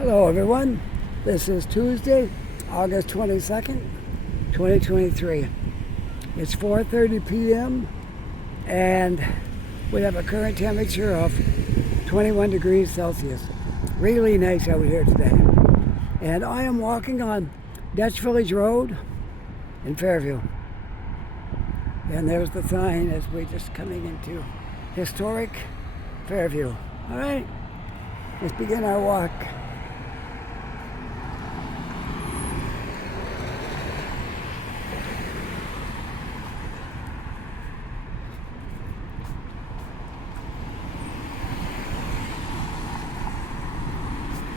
Hello everyone, this is Tuesday, August 22nd, 2023. It's 4:30 p.m. and we have a current temperature of 21 degrees Celsius. Really nice out here today. And I am walking on Dutch Village Road in Fairview. And there's the sign as we're just coming into historic Fairview. All right, let's begin our walk.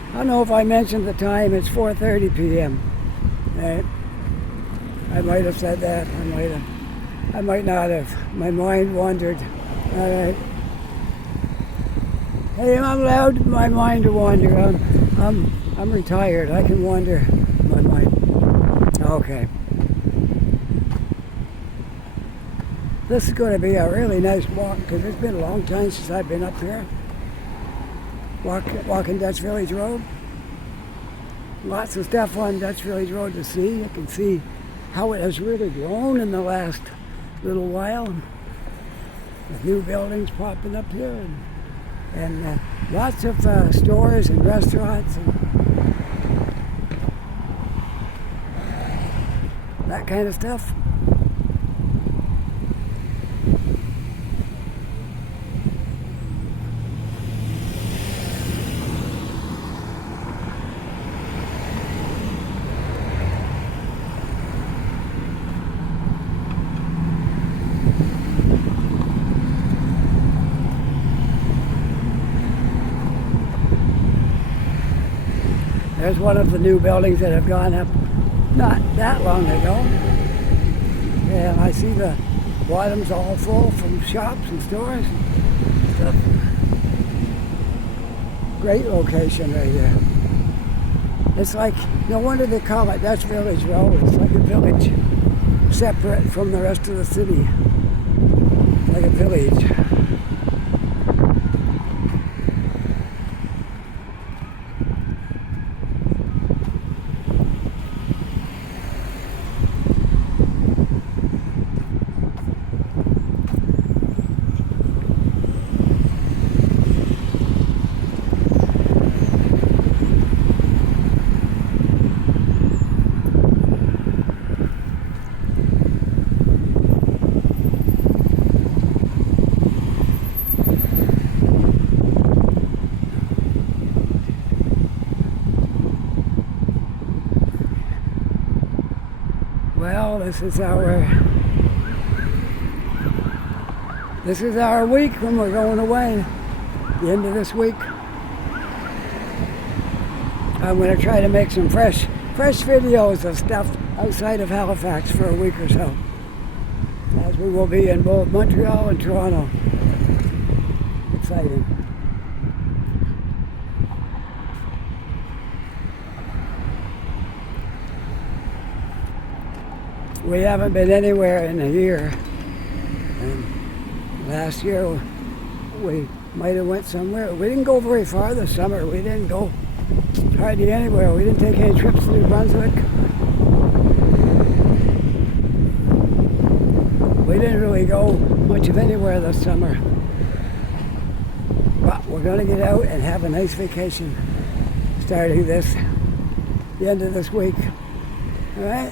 I don't know if I mentioned the time. It's 4:30 p.m. Right? I might have said that. I might not have. My mind wandered. All right. Hey, I'm allowed my mind to wander. I'm retired. I can wander my mind. Okay. This is going to be a really nice walk because it's been a long time since I've been up here. Walking Dutch Village Road. Lots of stuff on Dutch Village Road to see. You can see how it has really grown in the last little while. With new buildings popping up here and lots of stores and restaurants and that kind of stuff. There's one of the new buildings that have gone up not that long ago. And I see the bottoms all full from shops and stores and stuff. Great location right here. It's like, no wonder they call it Dutch Village Road. It's like a village separate from the rest of the city. Like a village. Well, this is our week when we're going away. The end of this week. I'm going to try to make some fresh videos of stuff outside of Halifax for a week or so. As we will be in both Montreal and Toronto. Exciting. We haven't been anywhere in a year. And last year we might have went somewhere. We didn't go very far this summer. We didn't go hardly anywhere. We didn't take any trips to New Brunswick. We didn't really go much of anywhere this summer. But we're going to get out and have a nice vacation starting the end of this week. All right?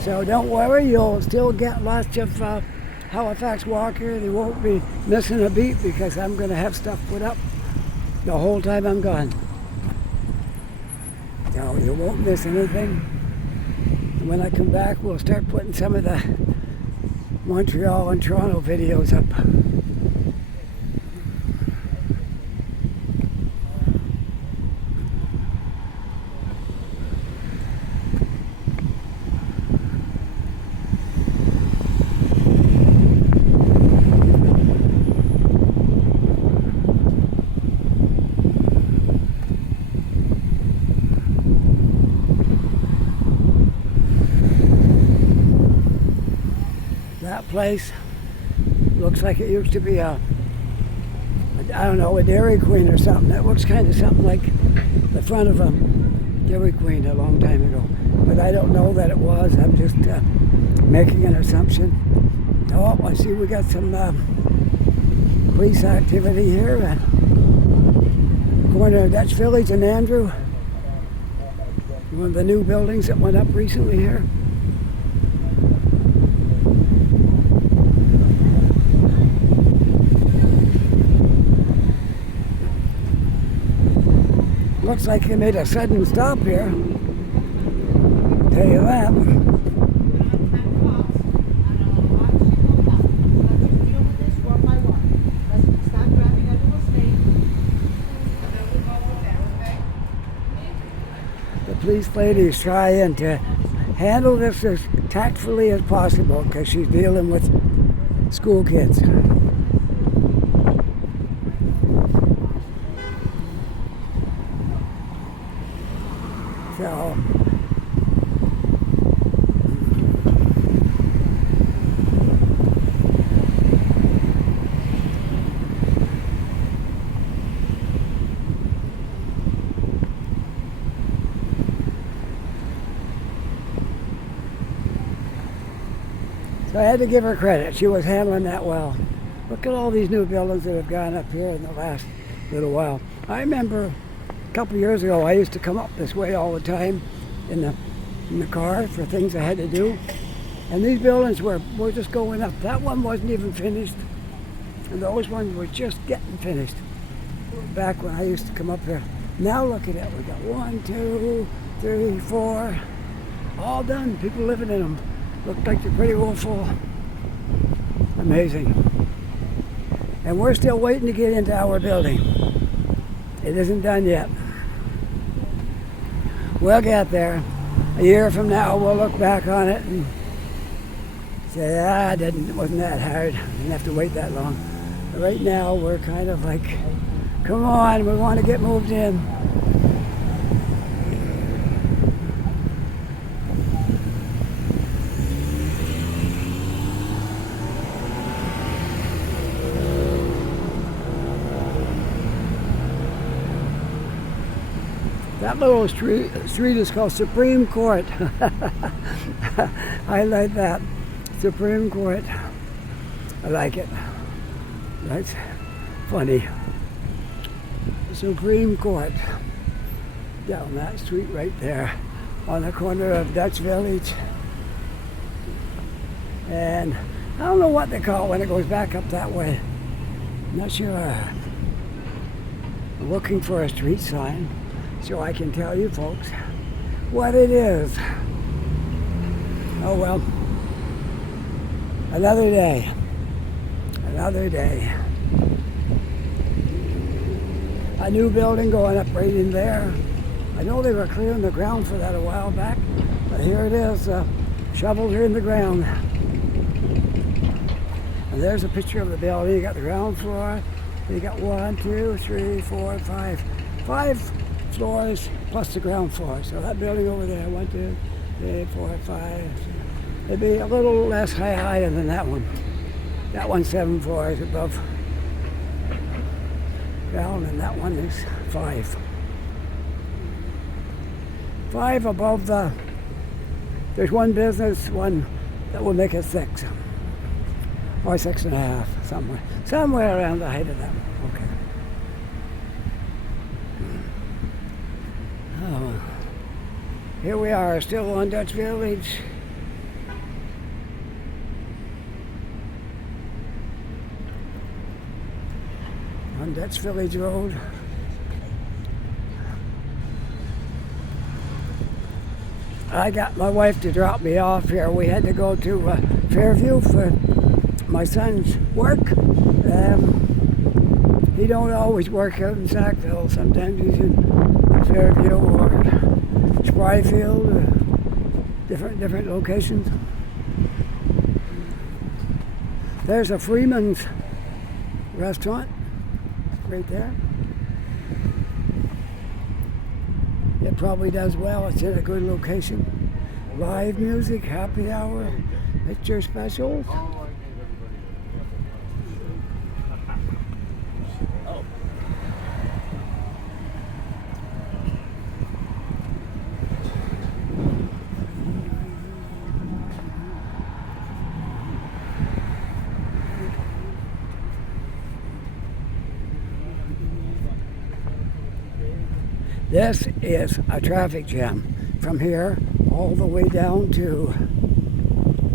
So don't worry, you'll still get lots of Halifax Walker. They won't be missing a beat because I'm going to have stuff put up the whole time I'm gone. No, you won't miss anything. When I come back, we'll start putting some of the Montreal and Toronto videos up. That place looks like it used to be a I don't know, a Dairy Queen or something. That looks kind of something like the front of a Dairy Queen a long time ago. But I don't know that it was. I'm just making an assumption. Oh, I see we got some police activity here. Corner of Dutch Village and Andrew. One of the new buildings that went up recently here. Looks like they made a sudden stop here. I'll tell you that. The police lady is trying to handle this as tactfully as possible because she's dealing with school kids. So, I had to give her credit. She was handling that well. Look at all these new buildings that have gone up here in the last little while. I remember a couple of years ago, I used to come up this way all the time in the car for things I had to do. And these buildings were just going up. That one wasn't even finished. And those ones were just getting finished back when I used to come up here. Now look at it. We got 1, 2, 3, 4, all done. People living in them. Looked like they're pretty well full. Amazing. And we're still waiting to get into our building. It isn't done yet. We'll get there. A year from now, we'll look back on it and say, it wasn't that hard. Didn't have to wait that long. But right now, we're kind of like, come on, we want to get moved in. That little street is called Supreme Court. I like that. Supreme Court. I like it. That's funny. Supreme Court. Down that street right there on the corner of Dutch Village. And I don't know what they call it when it goes back up that way. I'm not sure. I'm looking for a street sign so I can tell you folks what it is. Oh well. Another day. Another day. A new building going up right in there. I know they were clearing the ground for that a while back, but here it is. Shovels are in the ground. And there's a picture of the building. You got the ground floor. You got 1, 2, 3, 4, 5. 5 floors plus the ground floor. So that building over there, 1, 2, 3, 4, 5. It'd be a little less higher than that one. That one's 7 floors above ground, and that one is 5. 5 above the. There's one business, one that will make it 6, or 6.5, somewhere around the height of that one. Okay. Oh, here we are, still on Dutch Village. On Dutch Village Road. I got my wife to drop me off here. We had to go to Fairview for my son's work. He don't always work out in Sackville. Sometimes he's in Fairview or Spryfield, or different locations. There's a Freeman's restaurant right there. It probably does well. It's in a good location. Live music, happy hour, picture specials. This is a traffic jam from here all the way down to,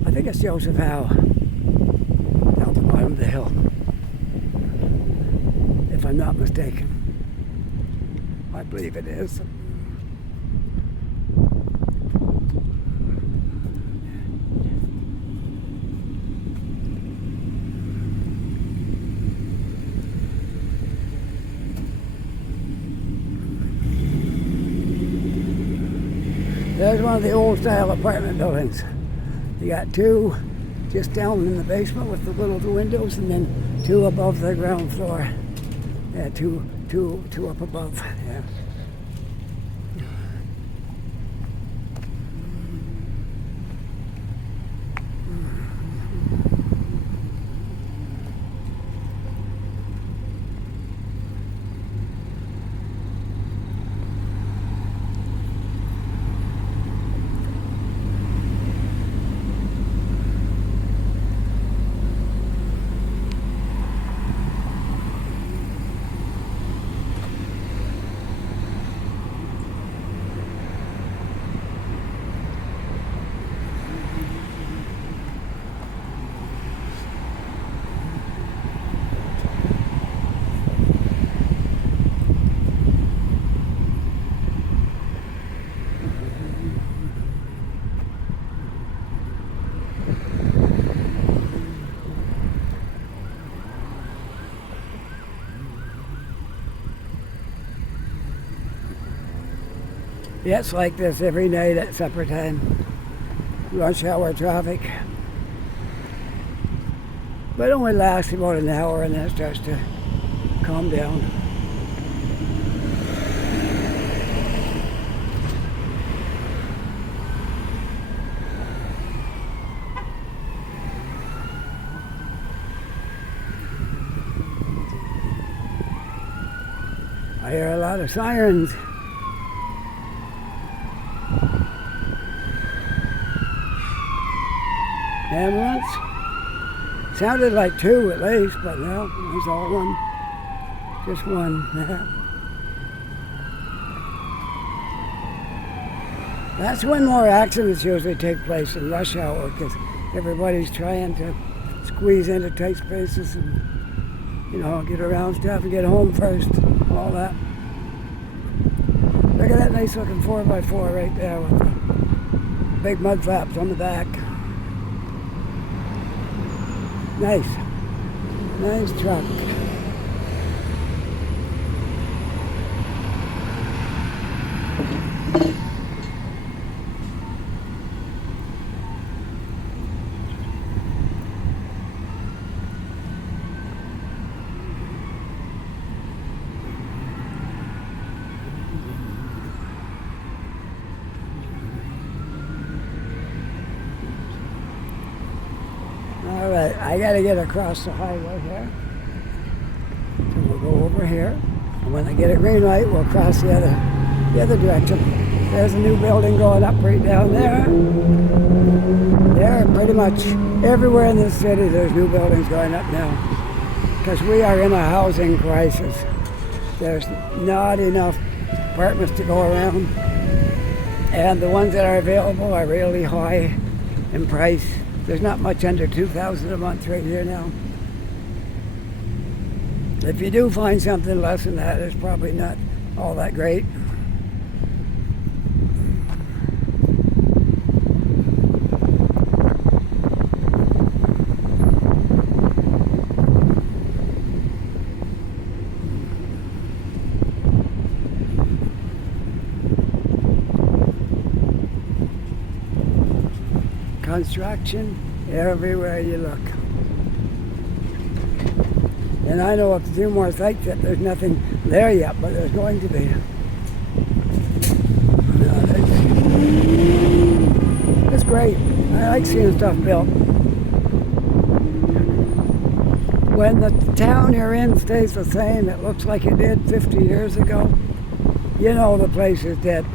I think it's Joseph Howe, down the bottom of the hill, if I'm not mistaken. I believe it is. There's one of the old style apartment buildings. You got two just down in the basement with the little windows, and then two above the ground floor. Yeah, two up above. Yeah. Yeah, it's like this every night at supper time. Rush hour traffic. But it only lasts about an hour and then it starts to calm down. I hear a lot of sirens. Ambulance. Sounded like two at least, but no, there's all one. Just one there. That's when more accidents usually take place in rush hour, because everybody's trying to squeeze into tight spaces and, you know, get around stuff and get home first, all that. Look at that nice looking 4x4 right there with the big mud flaps on the back. Nice. Nice truck. All right, I gotta get across the highway here. So we'll go over here. And when I get a green light, we'll cross the other direction. There's a new building going up right down there. There, pretty much everywhere in this city, there's new buildings going up now. Because we are in a housing crisis. There's not enough apartments to go around. And the ones that are available are really high in price. There's not much under $2,000 a month right here now. If you do find something less than that, it's probably not all that great. Construction everywhere you look. And I know of a few more sites that there's nothing there yet, but there's going to be. It's great. I like seeing stuff built. When the town you're in stays the same, it looks like it did 50 years ago, you know the place is dead.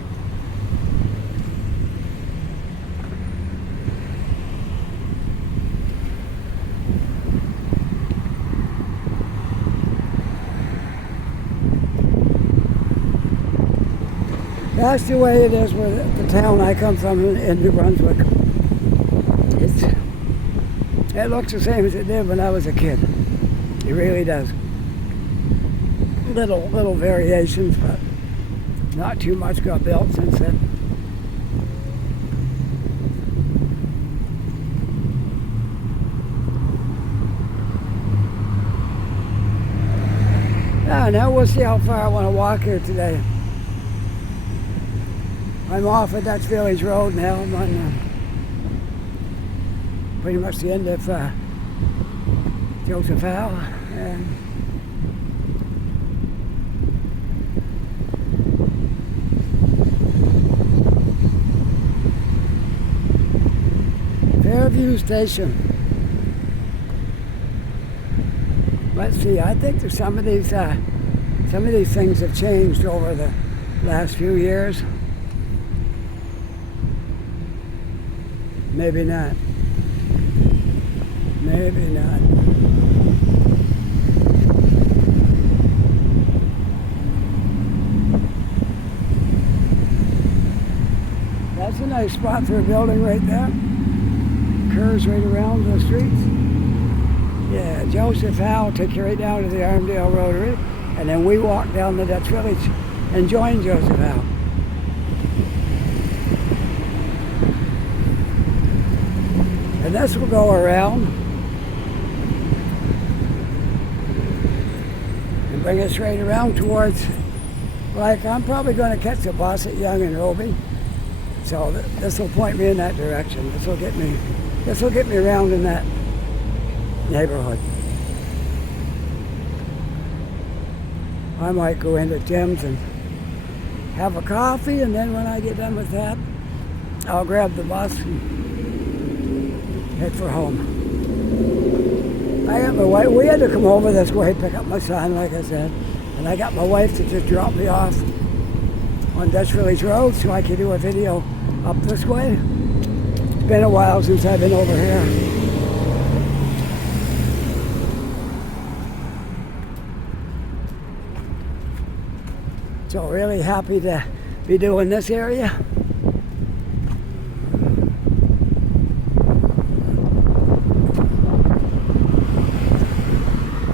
That's the way it is with the town I come from in New Brunswick. It looks the same as it did when I was a kid. It really does. Little variations, but not too much got built since then. Now we'll see how far I want to walk here today. I'm off at Dutch Village Road now. I'm on pretty much the end of Joseph Howe. And Fairview Station. Let's see. I think there's some of these things have changed over the last few years. Maybe not. Maybe not. That's a nice spot for a building right there. Curves right around the streets. Yeah, Joseph Howe took you right down to the Armdale Rotary, and then we walked down the Dutch Village and joined Joseph Howe. And this will go around and bring us right around towards, like, I'm probably going to catch a bus at Yonge and Robey. So this will point me in that direction. This will get me around in that neighborhood. I might go into Tim's and have a coffee, and then when I get done with that, I'll grab the bus and head for home. I got my wife. We had to come over this way, pick up my son, like I said, and I got my wife to just drop me off on Dutch Village Road so I could do a video up this way. It's been a while since I've been over here. So really happy to be doing this area.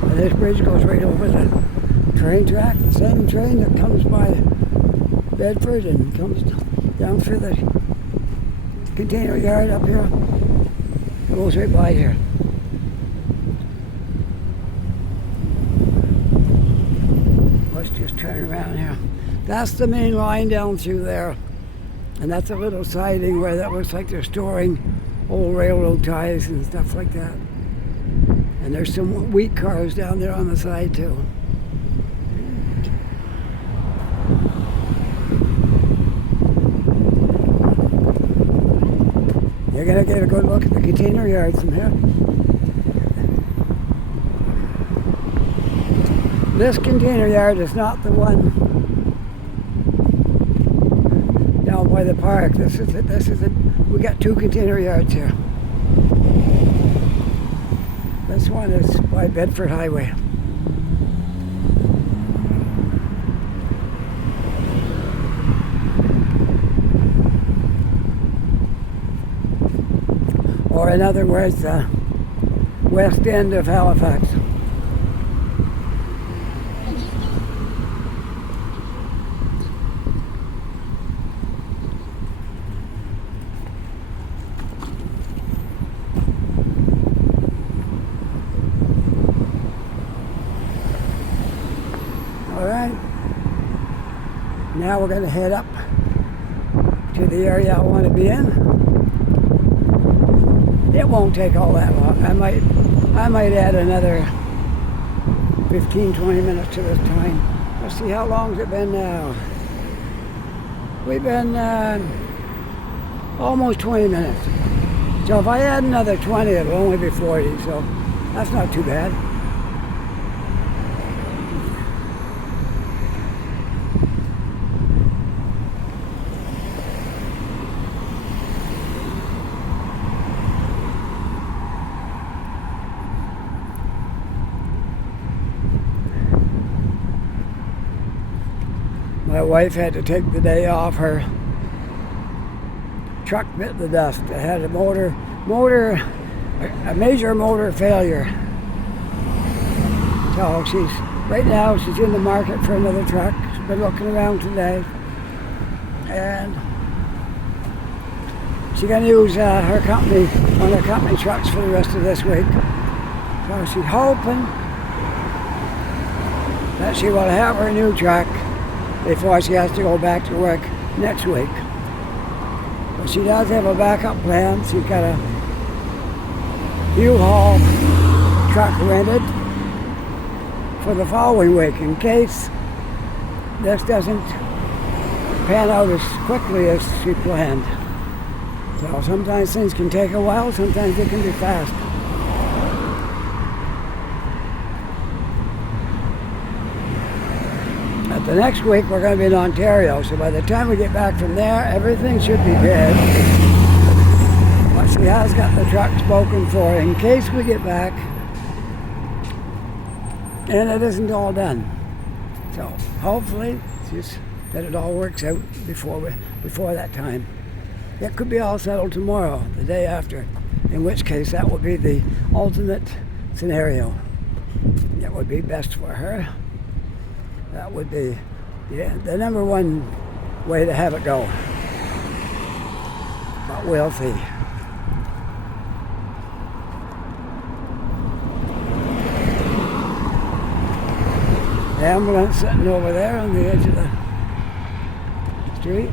And this bridge goes right over the train track, the same train that comes by Bedford and comes down through the container yard up here. It goes right by here. Let's just turn around here. That's the main line down through there. And that's a little siding where that looks like they're storing old railroad ties and stuff like that. And there's some wheat cars down there on the side too. You're gonna get a good look at the container yards from here. This container yard is not the one down by the park. This is it. We got two container yards here. This one is by Bedford Highway. Or in other words, the west end of Halifax. Now we're going to head up to the area I want to be in. It won't take all that long. I might add another 15-20 minutes to this time. Let's see, how long's it been now? We've been almost 20 minutes. So if I add another 20, it'll only be 40, so that's not too bad. My wife had to take the day off. Her truck bit the dust. It had a major motor failure. So right now she's in the market for another truck. She's been looking around today, and she's going to use one of her company trucks for the rest of this week. So she's hoping that she will have her new truck before she has to go back to work next week. But she does have a backup plan. She's got a U-Haul truck rented for the following week in case this doesn't pan out as quickly as she planned. So sometimes things can take a while, sometimes they can be fast. The next week we're going to be in Ontario, so by the time we get back from there, everything should be good. But she has got the truck spoken for in case we get back and it isn't all done. So hopefully that it all works out before that time. It could be all settled tomorrow, the day after, in which case that would be the ultimate scenario. That would be best for her. That would be the number one way to have it go. But we'll see. The ambulance sitting over there on the edge of the street.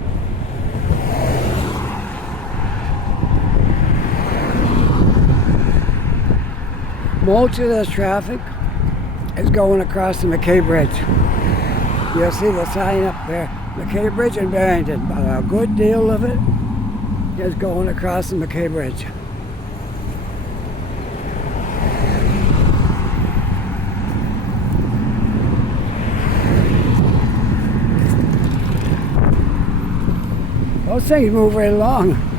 Most of this traffic is going across the McKay Bridge. You'll see the sign up there, McKay Bridge in Barrington, but a good deal of it is going across the McKay Bridge. Those things move right along.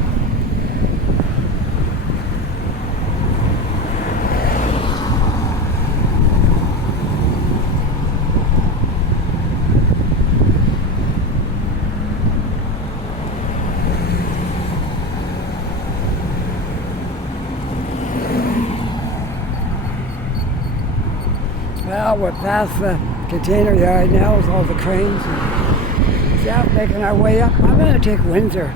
Well, we're past the container yard now with all the cranes. Yeah, making our way up. I'm going to take Windsor.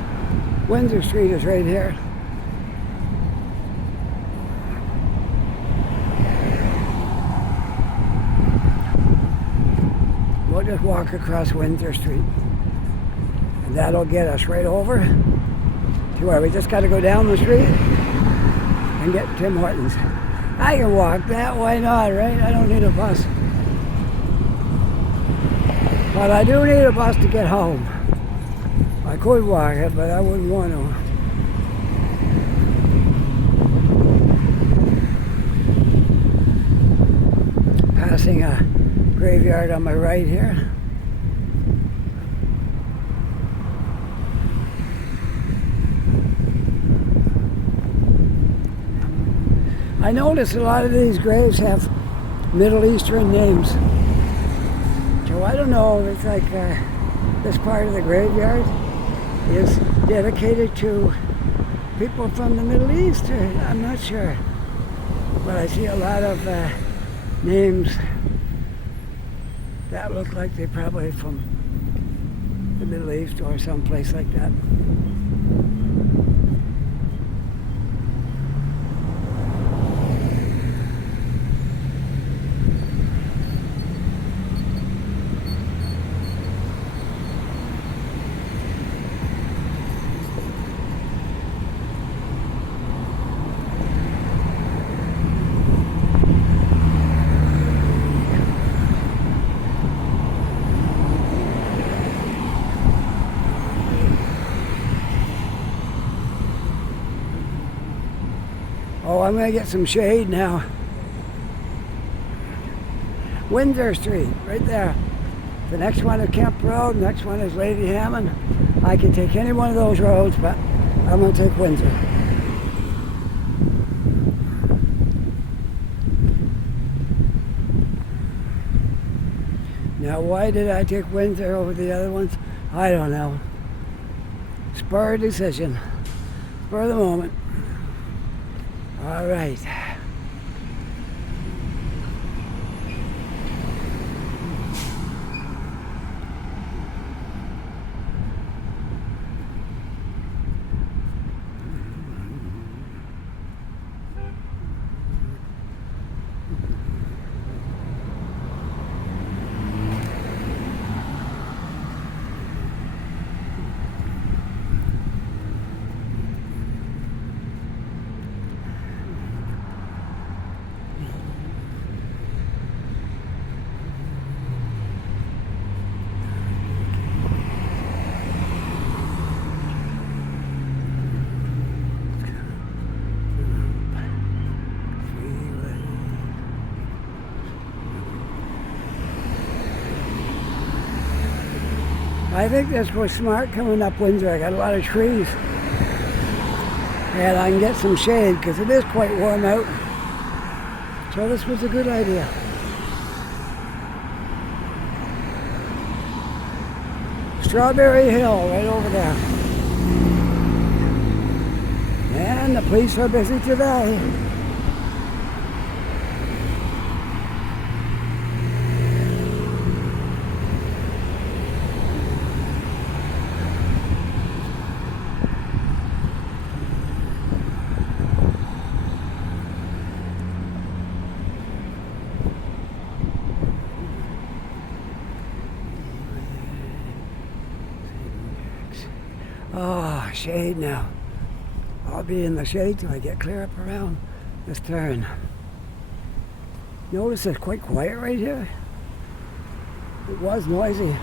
Windsor Street is right here. We'll just walk across Windsor Street. And that'll get us right over to where we just got to go down the street and get Tim Hortons. I can walk that, why not, right? I don't need a bus. But I do need a bus to get home. I could walk it, but I wouldn't want to. Passing a graveyard on my right here. I notice a lot of these graves have Middle Eastern names. So I don't know if it's like this part of the graveyard is dedicated to people from the Middle East, or I'm not sure. But I see a lot of names that look like they're probably from the Middle East or someplace like that. Oh, I'm going to get some shade now. Windsor Street, right there. The next one is Kemp Road, the next one is Lady Hammond. I can take any one of those roads, but I'm going to take Windsor. Now, why did I take Windsor over the other ones? I don't know. Spur decision. Spur of the moment. All right. I think this was smart coming up Windsor. I got a lot of trees. And I can get some shade because it is quite warm out. So this was a good idea. Strawberry Hill right over there. And the police are busy today. Oh, shade now. I'll be in the shade till I get clear up around this turn. Notice it's quite quiet right here. It was noisy.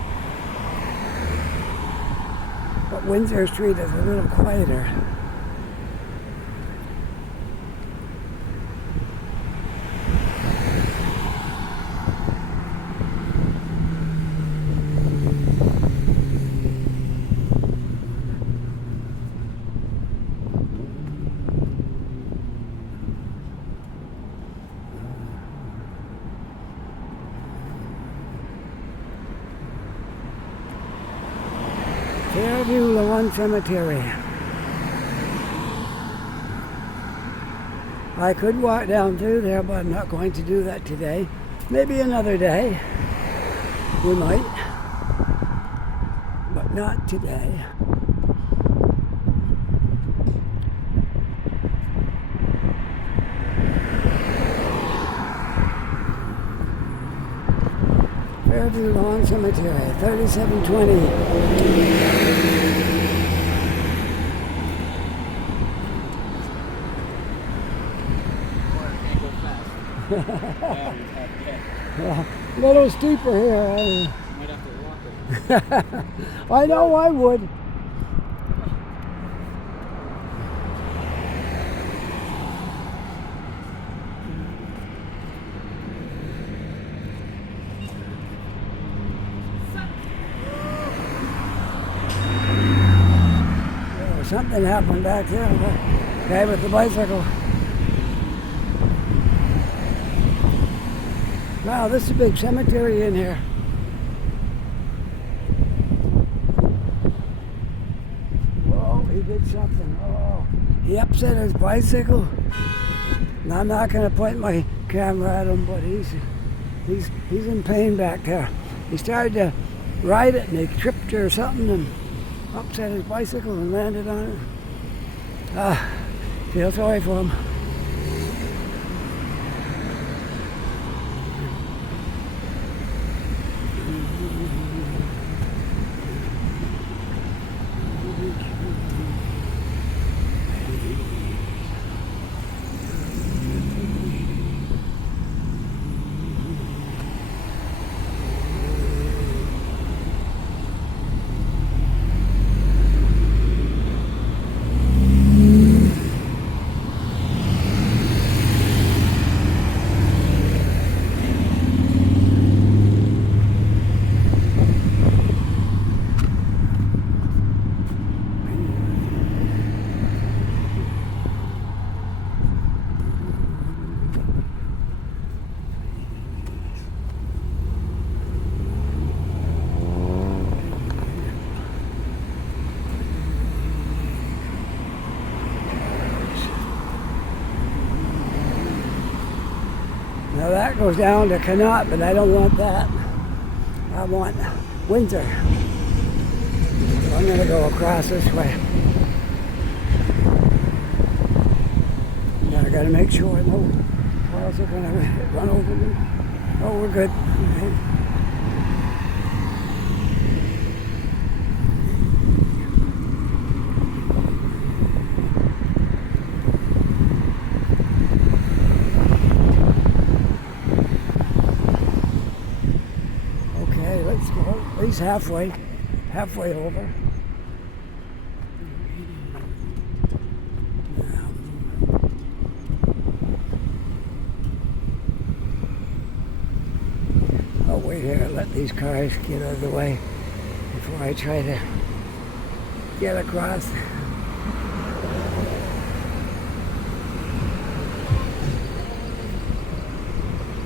But Windsor Street is a little quieter. Fairview Lawn Cemetery. I could walk down through there, but I'm not going to do that today. Maybe another day. We might. But not today. Fairview Lawn Cemetery, 3720. A little steeper here. Might have to walk it. I know I would. Something happened back there. The guy with the bicycle. Wow, this is a big cemetery in here. Whoa, he did something. Oh, he upset his bicycle. And I'm not going to point my camera at him, but he's in pain back there. He started to ride it and he tripped or something and upset his bicycle and landed on it. Feel sorry for him. that goes down to Connaught, but I don't want that. I want Windsor. So I'm going to go across this way. Now I got to make sure no cars are going to run over me. Oh, we're good. Okay, let's go. At least halfway over. I'll wait here and let these cars get out of the way before I try to get across.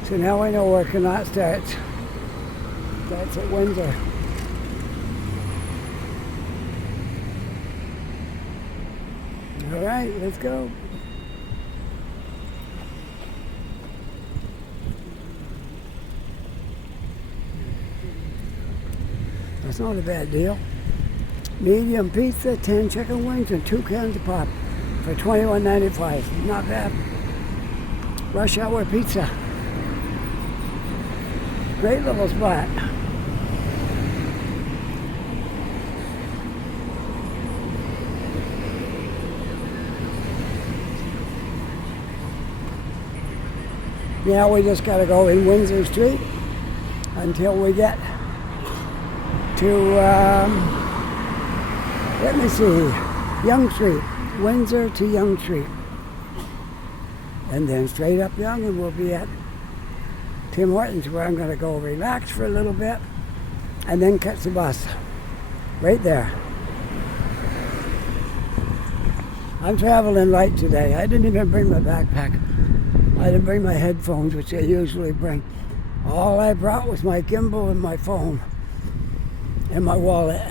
So now I know where Connaught starts. That's at Windsor. All right, let's go. That's not a bad deal. Medium pizza, 10 chicken wings, and 2 cans of pop for $21.95. Not bad. Rush hour pizza. Great little spot. Now we just gotta go in Windsor Street until we get to, let me see, Yonge Street. Windsor to Yonge Street. And then straight up Yonge and we'll be at Tim Hortons, where I'm going to go relax for a little bit and then catch the bus right there. I'm traveling light today. I didn't even bring my backpack. I didn't bring my headphones, which I usually bring. All I brought was my gimbal and my phone and my wallet.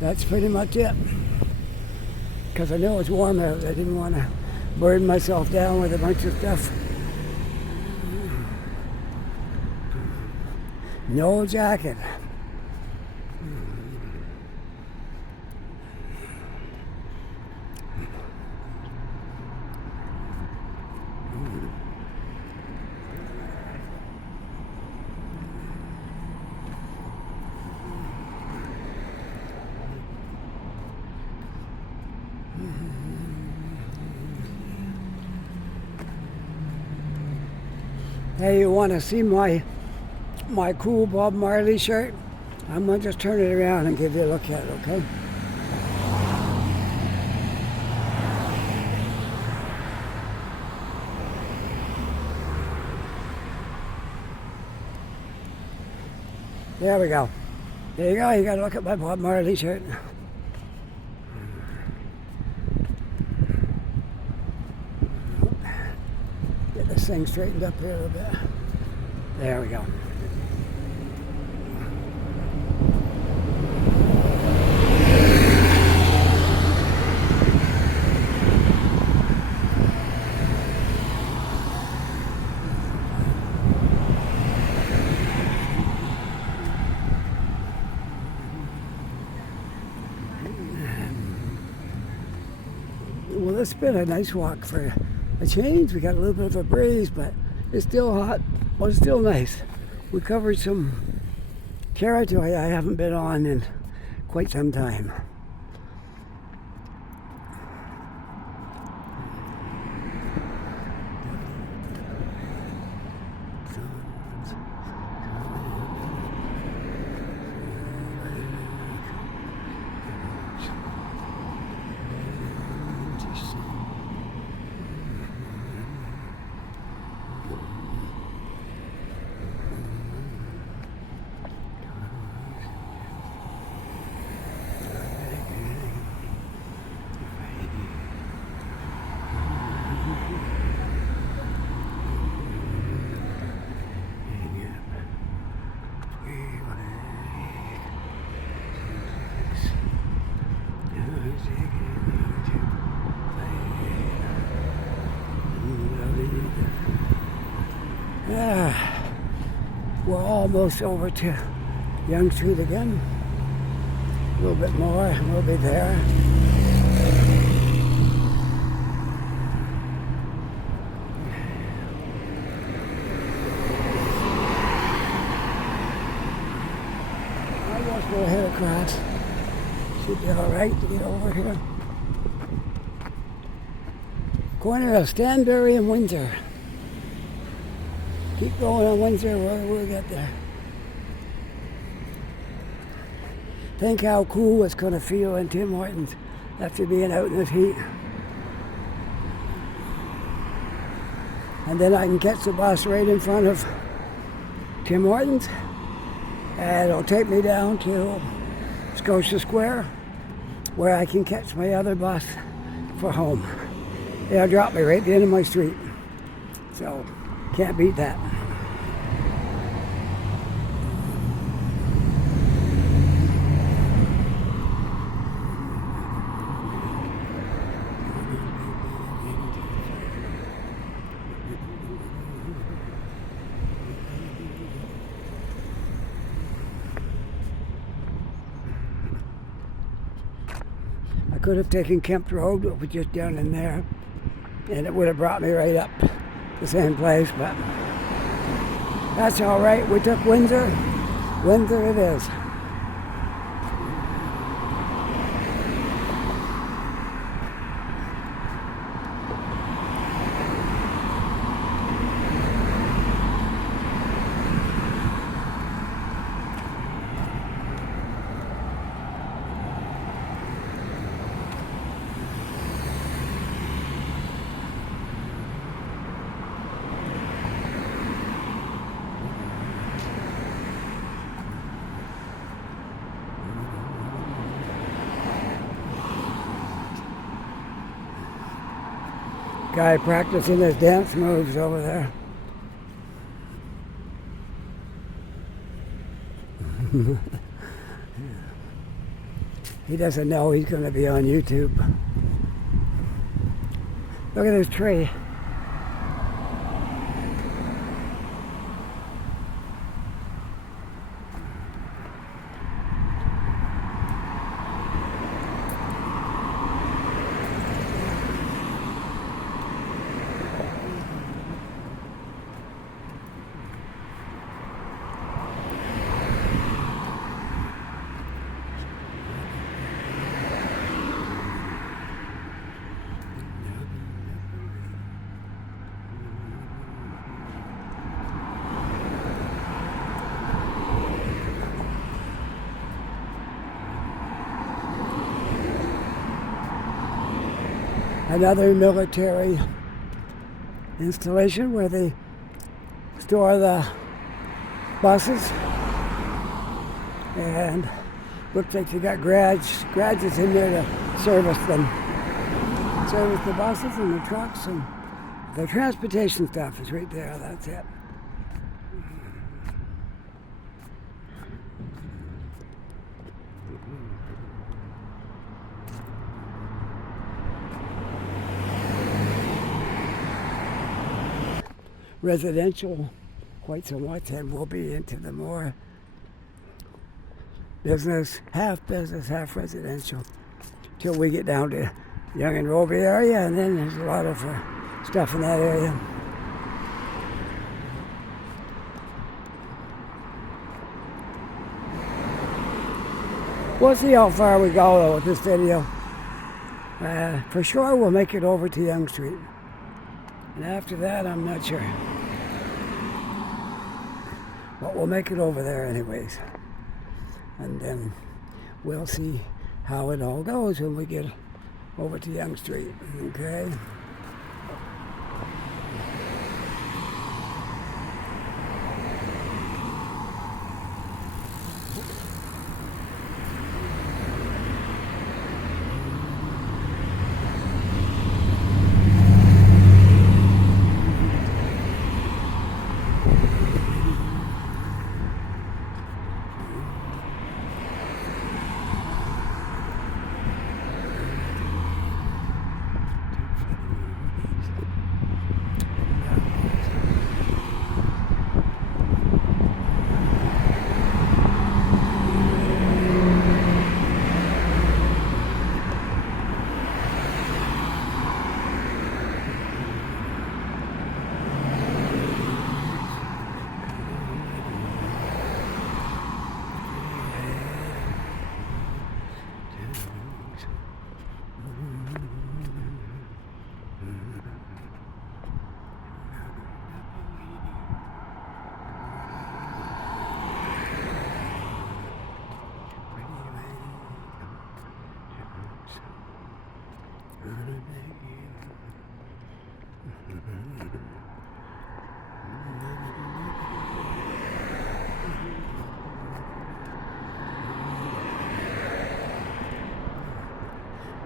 That's pretty much it. Because I know it's warm out. I didn't want to burden myself down with a bunch of stuff. No jacket. Hey, you want to see my cool Bob Marley shirt? I'm going to just turn it around and give you a look at it, okay? There we go. There you go. You got to look at my Bob Marley shirt. Get this thing straightened up here a little bit. There we go. Well, it's been a nice walk for a change. We got a little bit of a breeze, but it's still hot, but it's still nice. We covered some territory I haven't been on in quite some time. almost over to Young Street again. A little bit more, and we'll be there. I guess we'll head across. Should be all right to get over here. Corner of Stanbury and Windsor. Keep going on Windsor, we'll get there. Think how cool it's going to feel in Tim Hortons after being out in this heat. And then I can catch the bus right in front of Tim Hortons, and it'll take me down to Scotia Square, where I can catch my other bus for home. It'll drop me right at the end of my street. So, can't beat that. I could have taken Kemp Road, but was just down in there, and it would have brought me right up the same place, but that's all right. We took Windsor. Windsor it is. Guy practicing his dance moves over there. He doesn't know he's going to be on YouTube. Look at this tree. Another military installation where they store the buses, and looks like they got garages in there to service them. Service the buses and the trucks, and the transportation stuff is right there. That's it. Residential quite so much, and we'll be into the more half business, half residential, till we get down to Young and Roby area, and then there's a lot of stuff in that area. We'll see how far we go though with this video. For sure we'll make it over to Young Street, and after that I'm not sure. But we'll make it over there anyways. And then we'll see how it all goes when we get over to Young Street. Okay?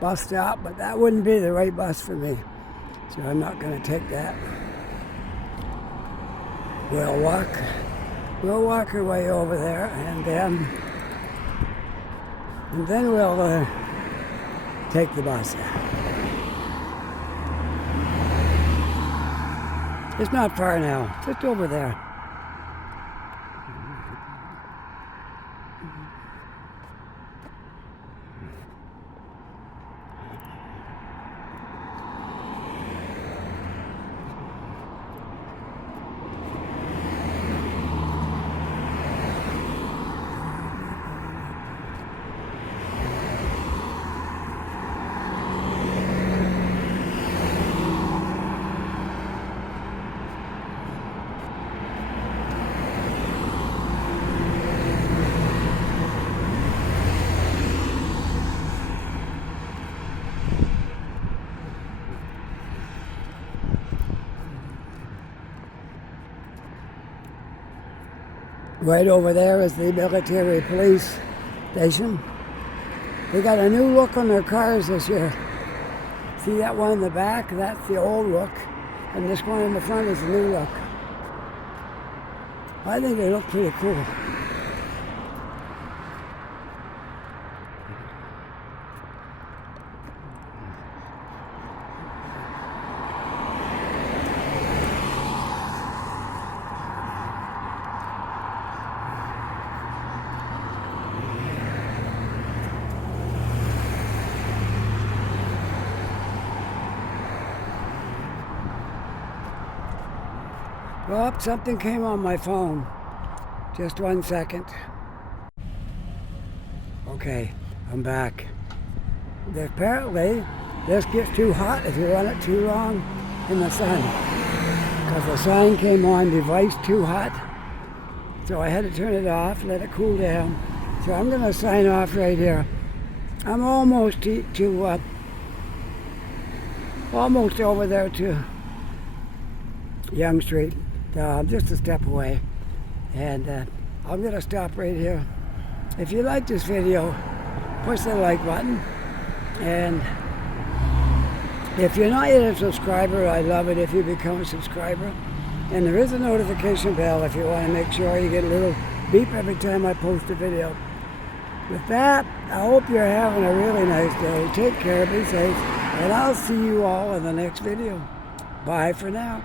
Bus stop, but that wouldn't be the right bus for me, so I'm not going to take that. We'll walk our way over there, and then we'll take the bus. It's not far now, just over there. Right over there is the military police station. They got a new look on their cars this year. See that one in the back? That's the old look. And this one in the front is the new look. I think they look pretty cool. Well, something came on my phone. Just 1 second. Okay, I'm back. Apparently, this gets too hot if you run it too long in the sun. Because the sign came on, device too hot. So I had to turn it off, let it cool down. So I'm going to sign off right here. I'm almost almost over there to Yonge Street. Just a step away, and I'm going to stop right here. If you like this video, push the like button, and if you're not yet a subscriber, I'd love it if you become a subscriber. And there is a notification bell if you want to make sure you get a little beep every time I post a video. With that, I hope you're having a really nice day. Take care, be safe, and I'll see you all in the next video. Bye for now.